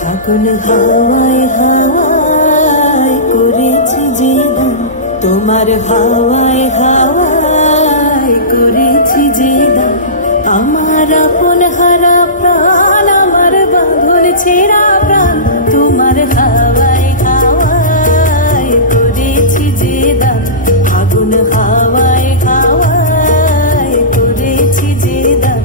ফাগুন হাওয়ায় হাওয়ায় করেছি যে দান, তোমার হাওয়ায় হাওয়ায় করেছি যে দান। আমার আপন হারা প্রাণ, আমার বাঁধন ছেঁড়া প্রাণ, তোমার হাওয়ায় হাওয়ায় করেছি যে দান। ফাগুন হাওয়ায় হাওয়ায় করেছি যে দান।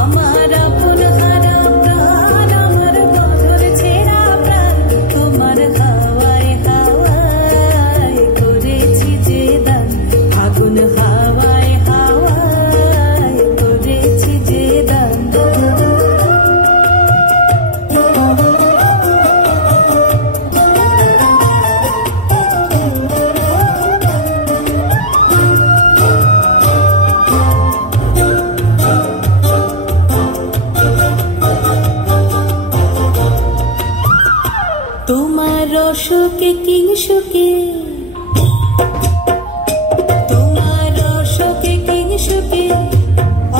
আমার আপন হারা প্রাণ, আমার বাঁধন ছেঁড়া প্রাণ, তোমার হাওয়ায় হাওয়ায় করেছি যে দান। ফাগুন হাওয়ায় হাওয়ায় করেছি যে দান। তোমার অশোকে কিংসুকে, তোমার অশোকে কিংসুকে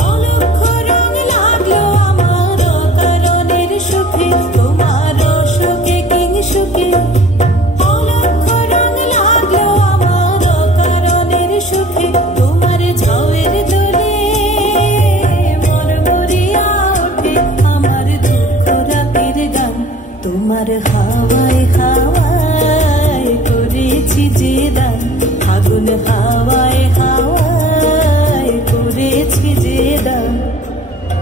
অলক্ষ রং লাগলো আমার অকারণের সুখে। তোমার অশোকে কিংসুকে অলক্ষ রং লাগলো আমার অকারণের সুখে। তোমার ঝাউয়ের দোলে মরমরিয়া ওঠে আমার দুঃখ রাতের গান। তোমার হাওয়ায় হাওয়ায় করেছি যে দান। ফাগুন হাওয়ায় হাওয়ায় করেছি যে দান।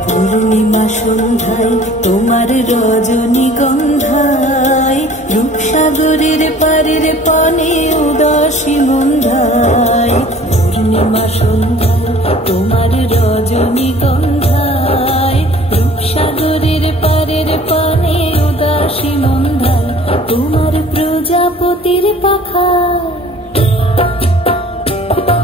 পূর্ণিমা সন্ধ্যায় তোমার রজনীগন্ধায়, রূপসাগরের পারের পানে উদাসী মন্ধায়। পূর্ণিমা সন্ধ্যায় তোমার রজনীগন্ধায়, রূপসাগরের পারের পানে উদাসী মন্ধায়। তোমার প্রজাপতির পাখা,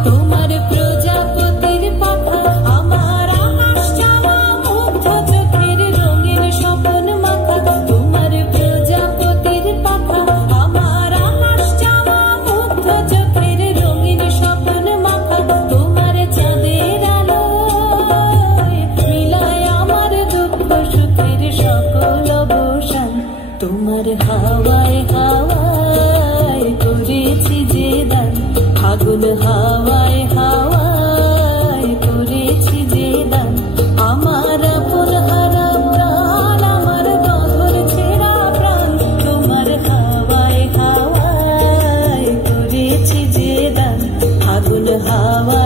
তোমার প্রজাপতির পাখা আমার আকাশ চাওয়া মুগ্ধ চোখের রঙিন স্বপন মাখা। তোমার প্রজাপতির পাখা আমার আকাশ চাওয়া মুগ্ধ চোখের রঙিন স্বপন মাখা। তোমার চাঁদের আলোয় মিলায় আমার দুঃখ সুখের সকল অবসান। তোমার হাওয়ায় হাওয়ায় করেছি যে দান। ফাগুন হাওয়ায় হাওয়ায় করেছি যে দান। আমার আপন হারা প্রাণ, আমার বাঁধন ছেঁড়া প্রাণ, তোমার হাওয়ায় হাওয়ায় করেছি যে দান। ফাগুন হাওয়ায়